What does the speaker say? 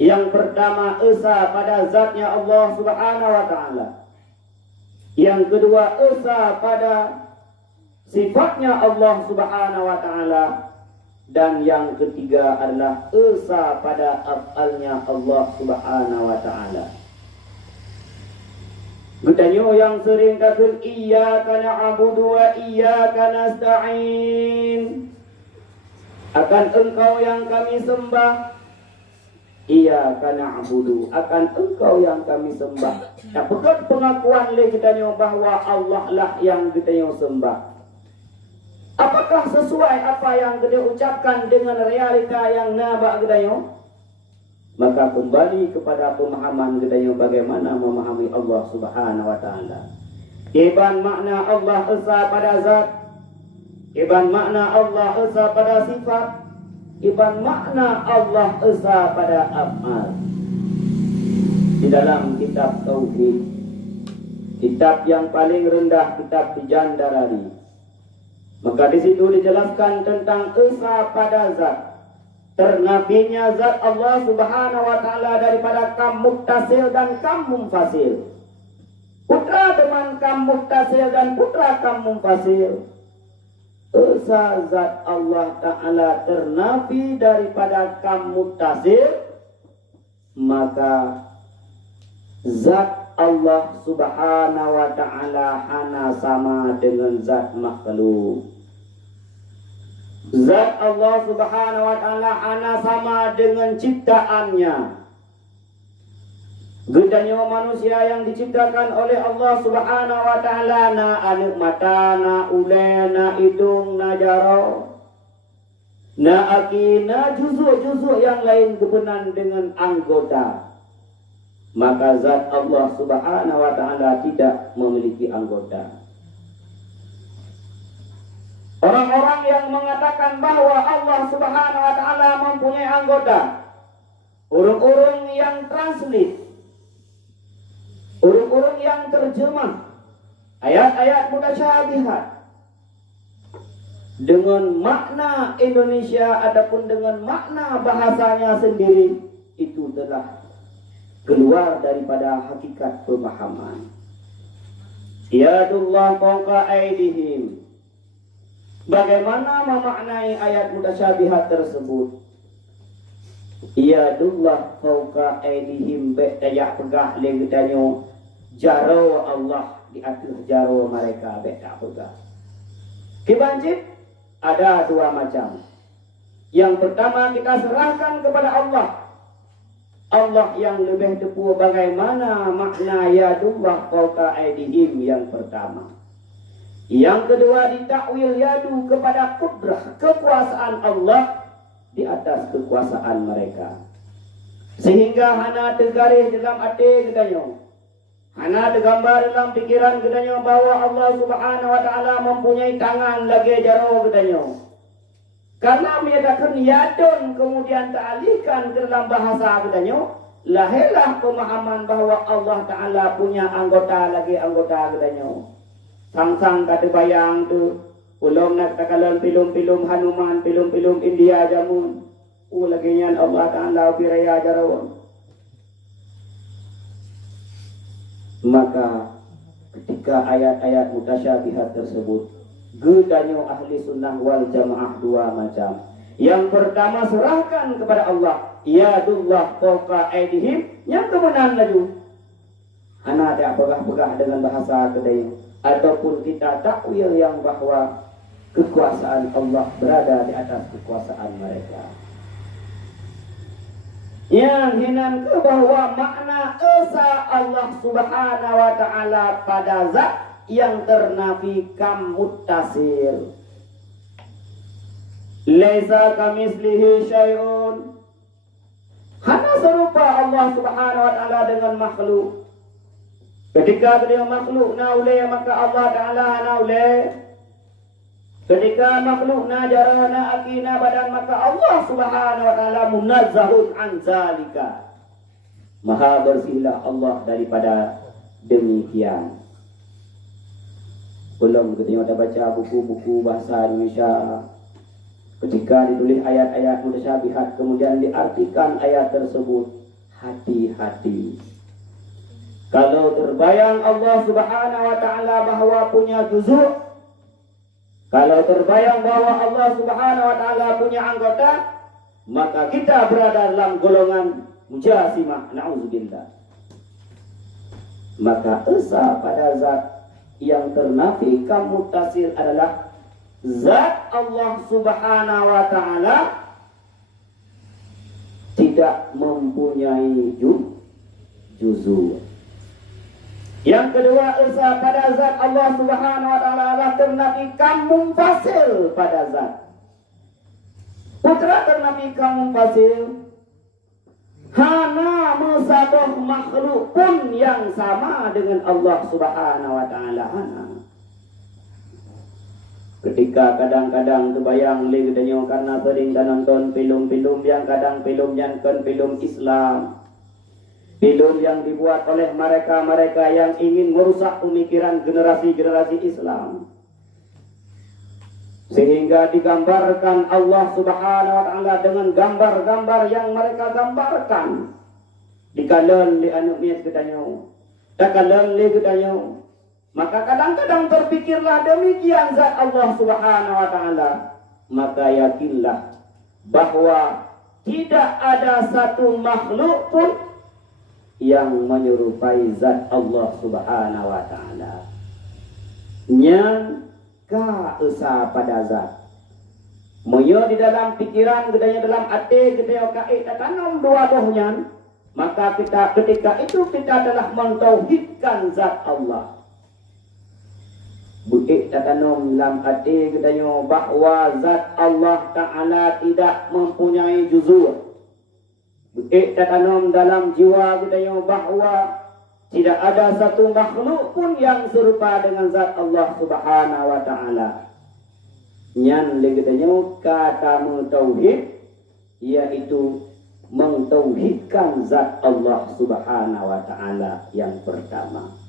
Yang pertama, esa pada zatnya Allah Subhanahu wa ta'ala. Yang kedua, esa pada sifatnya Allah Subhanahu wa ta'ala. Dan yang ketiga adalah esa pada af'alnya Allah Subhanahu wa ta'ala. Gutanyo yang sering kata iyyaka na'budu wa iyyaka nasta'in. Akan engkau yang kami sembah. Iyyaka na'budu, akan engkau yang kami sembah. Nah, bukan pengakuan le kita bahwa Allah lah yang kita sembah. Apakah sesuai apa yang kita ucapkan dengan realita yang nabak kita? Maka kembali kepada pemahaman kita bagaimana memahami Allah Subhanahu wa ta'ala. Iban makna Allah esa pada zat, iban makna Allah esa pada sifat, iban makna Allah esa pada af'al. Di dalam kitab Tauhid, kitab yang paling rendah, kitab Tijandarari, maka di situ dijelaskan tentang esa pada zat. Ternafinya zat Allah Subhanahu wa ta'ala daripada kam muttasil dan kam munfasil. Putra teman kam muttasil dan putra kam munfasil. Esa zat Allah ta'ala ternafi daripada kam muttasil, maka zat Allah Subhanahu wa ta'ala hana sama dengan zat makhluk. Zat Allah Subhanahu wa ta'ala hana sama dengan ciptaannya. Gedanya manusia yang diciptakan oleh Allah Subhanahu wa ta'ala, na anak mata, na ule, na hidung, na jaro, na aki, na juzuk-juzuk yang lain berkenan dengan anggota. Maka zat Allah Subhanahu wa ta'ala tidak memiliki anggota. Orang-orang yang mengatakan bahwa Allah Subhanahu wa ta'ala mempunyai anggota, orang-orang yang translate, orang-orang yang terjemah ayat-ayat mutasyabihat dengan makna Indonesia ataupun dengan makna bahasanya sendiri, itu telah keluar daripada hakikat pemahaman. Yadullah fawqa aydihim. Bagaimana memaknai ayat mutasyabihat tersebut? Yadullah fawqa aydihim, daya pegah legetanyo jaro Allah di atas jaro mereka, tak pegah. Kebanjit ada dua macam. Yang pertama, kita serahkan kepada Allah. Allah yang lebih tepu bagaimana makna yadullah fawqa aydihim yang pertama. Yang kedua, ditakwil yadu kepada kudrah, kekuasaan Allah di atas kekuasaan mereka. Sehingga hana tergaris dalam hati katanya, hana tergambar dalam pikiran katanya bahwa Allah Subhanahu wa ta'ala mempunyai tangan lagi jaro katanya. Karena menyatakan yadun kemudian ta'alihkan ke dalam bahasa katanya, lahirlah pemahaman bahwa Allah Ta'ala punya anggota lagi anggota katanya. Sang-sang kata bayang tu, ulum nak takalan pilum-pilum Hanuman, pilum-pilum India jamun. Lagi nyan Allah Ta'ala upiraya jarawan. Maka ketika ayat-ayat mutasyabihat tersebut, gedanyo ahli sunnah wal jamaah dua macam. Yang pertama, serahkan kepada Allah, yadullah fawqa aydihim. Yang kemudian laju, ana ada pegah-pegah dengan bahasa kedai, ataupun kita takwil yang bahwa kekuasaan Allah berada di atas kekuasaan mereka. Yang hinan ke bahwa makna esa Allah Subhanahu wa ta'ala pada zat yang ternafi kam muttasil. Laisa kamislihi syai'un. Hana serupa Allah Subhanahu wa ta'ala dengan makhluk. Ketika beliau makhluk naule, maka Allah Ta'ala naule. Ketika makhluk najara na akina badan, maka Allah Subhanahu wa ta'ala munazzahun an zalika. Maha bersihlah Allah daripada demikian. Belum ketika baca buku-buku bahasa Indonesia, ketika ditulis ayat-ayat mutasyabihat kemudian diartikan ayat tersebut, hati-hati. Kalau terbayang Allah Subhanahu wa Ta'ala bahwa punya juzuk, kalau terbayang bahwa Allah Subhanahu wa Ta'ala punya anggota, maka kita berada dalam golongan mujasimah, na'udzubillah. Maka esa pada zat yang ternafikan muttasil adalah zat Allah Subhanahu wa Ta'ala tidak mempunyai juzuk. Yang kedua, esa pada zat Allah Subhanahu wa Ta'ala adalah ternafikan munfasil pada zat. Putra ternafikan munfasil, hana musabah makhluk pun yang sama dengan Allah Subhanahu wa Ta'ala hana. Ketika kadang-kadang terbayang liganya karena sering nonton film-film yang kadang filmnya kan film Islam, film yang dibuat oleh mereka-mereka yang ingin merusak pemikiran generasi-generasi Islam, sehingga digambarkan Allah Subhanahu wa Ta'ala dengan gambar-gambar yang mereka gambarkan. Dikalan di anuknya kedanyo, dakalan li kedanyo. Maka kadang-kadang terpikirlah demikian zat Allah Subhanahu wa Ta'ala. Maka yakinlah bahwa tidak ada satu makhluk pun yang menyerupai zat Allah Subhanahu wa Ta'ala. Yang ka esa pada zat. Moyo di dalam pikiran, gedanya dalam hati, gedanya kai tanam dua dohnya. Maka kita ketika itu kita adalah mentauhidkan zat Allah. Bukit tanam dalam hati gedanya bahwa zat Allah Ta'ala tidak mempunyai juzuk. Bukit tanam dalam jiwa gedanya bahwa tidak ada satu makhluk pun yang serupa dengan zat Allah Subhanahu wa Ta'ala. Nyan legedanya kata mentauhid, yaitu mentauhidkan zat Allah Subhanahu wa Ta'ala yang pertama.